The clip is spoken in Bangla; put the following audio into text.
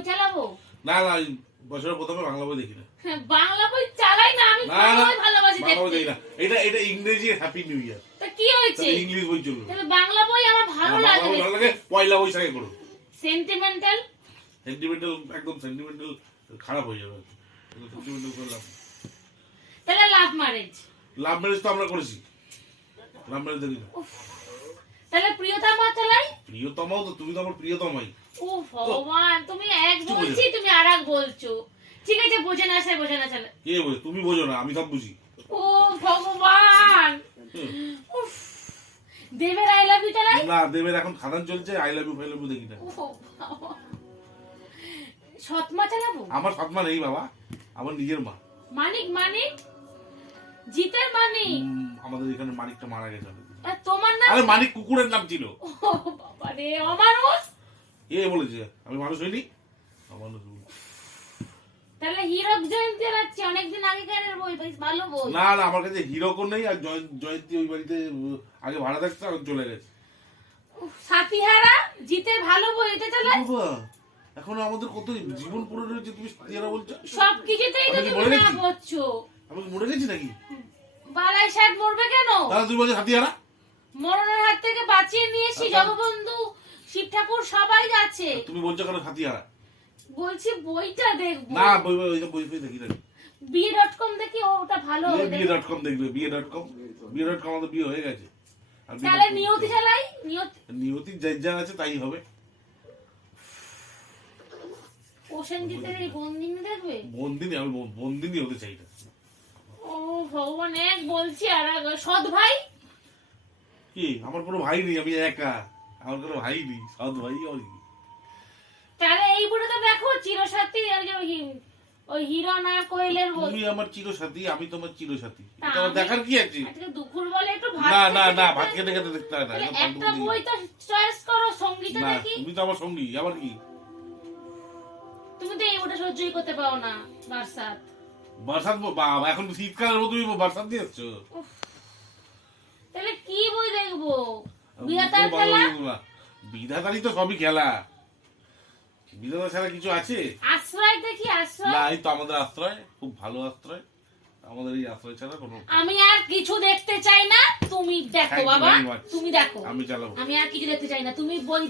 বই চালাবো? না না বছরের প্রথমে বাংলা বই দেখি না। হ্যাঁ, বাংলা বই চালাই না আমি বাংলা বই ভালোবাসি দেখতে। না। এটা এটা ইংরেজি হ্যাপি নিউ ইয়ার তা কি হয়েছে? ইংলিশ বই চলবে। তাহলে বাংলা বই আমার ভালো লাগে ভালো লাগে পয়লা বৈশাখে করো। সেন্টিমেন্টাল সেন্টিমেন্টাল একদম সেন্টিমেন্টাল খারাপ হয়ে যাবে। সেন্টিমেন্টাল করলাম তাহলে লাভ ম্যারেজ লাভ ম্যারেজ তো আমরা করেছি। লাভ ম্যারেজ দেখি না। প্রিয়তমাও তো তুমি তো আমার প্রিয়তমাই। ও ভগবান তুমি এক বলছি তুমি আর এক বলছো। ঠিক আছে বোঝে না সে বোঝে না চালা কে বোঝে? তুমি বোঝো না আমি সব বুঝি। ও ভগবান! দেবের আই লাভ ইউ চালাই না দেবের এখন খাদান চলছে আই লাভ ইউ ফাই লাভ ইউ দেখি না। সৎমা চালাবো? আমার সৎমা নেই বাবা আমার নিজের মা। মানিক মানিক? জিতের মানিক? আমাদের এখানে মানিকটা মারা গেছে তোমার নাম আরে মানিক কুকুরের নাম ছিল। অমানুষ? এ বলেছে আমি মানুষ হইনি? অমানুষ তাহলে হিরক জয়ন্তী রাখছি অনেকদিন আগে গানের বই বেশ ভালো বই। না না আমার কাছে হিরকও নেই আর জয়ন্তী ওই বাড়িতে আগে ভাড়া থাকতো এখন চলে গেছে। উফ, সাথীহারা জিতের ভালো বই এটা বাবা? এখন আমাদের কত জীবন পড়ে রয়েছে তুমি সাথীরা বলছো? সব কিছুতেই তুমি না? করছ আমি মরে গেছি নাকি? বালাই ষাট মরবে কেন? সাথীরা মরণের হাত থেকে বাঁচিয়ে নিয়ে এসি আচ্ছা। জগবন্ধু শিব ঠাকুর সবাই তুমি বলছো কেন সাথীরা বলছি বইটা দেখব। না বই বই বই দেখি না বিয়ে ডট কম দেখি ওটা ভালো বিয়ে ডট কম দেখবে বিয়ে ডট কম বিয়ে ডট কম আমাদের বিয়ে হয়ে গেছে। তাহলে নিয়তি চালাই নিয়তি নিয়তির যা যা আছে তাই হবে। প্রসেনজিতের এই বন্দিনী দেখবে? বন্দিনী আমি বন্দিনী হতে চাই না। ও ভগবান এক বলছি আর সৎ ভাই? কি? আমার কোনো ভাই নেই আমি একা। আমার কোনো ভাই নেই সৎ ভাই আমার কি? তাহলে এই বইটা দেখো চিরসাথী ওই যে ওই- হিরণ আর কোয়েলের বই তুমি আমার চিরসাথী আমি তোমার চিরসাথী। তা এটা দেখার কি আছে? আজকে দুপুর বেলা একটু ভাত না না না ভাত খেতে খেতে দেখতে হয় না একটা বই তো চয়েস করো সংগীত না তুমি তো আমার সঙ্গী আবার কি? তুমি তো এই বইটা সহ্যই করতে পারো না বারসাত। বরসাত ব- বাবা এখন বরসাত দিয়ে তাহলে কি বই দেখব? বিয়াতার বাবা, খেলা? বিধাতারই তো সবই খেলা। বিধাতা ছাড়া কিছু আছে? আশ্রয় দেখি আশ্রয়? না এই তো আমাদের আশ্রয় খুব ভালো আশ্রয়। আমাদের এই আশ্রয় ছাড়া কোনো আমি আর কিছু দেখতে চাই না। তুমি দেখো বাবা। তুমি দেখো। আমি চালাবো। আমি আর কিছু দেখতে চাই না। তুমি বই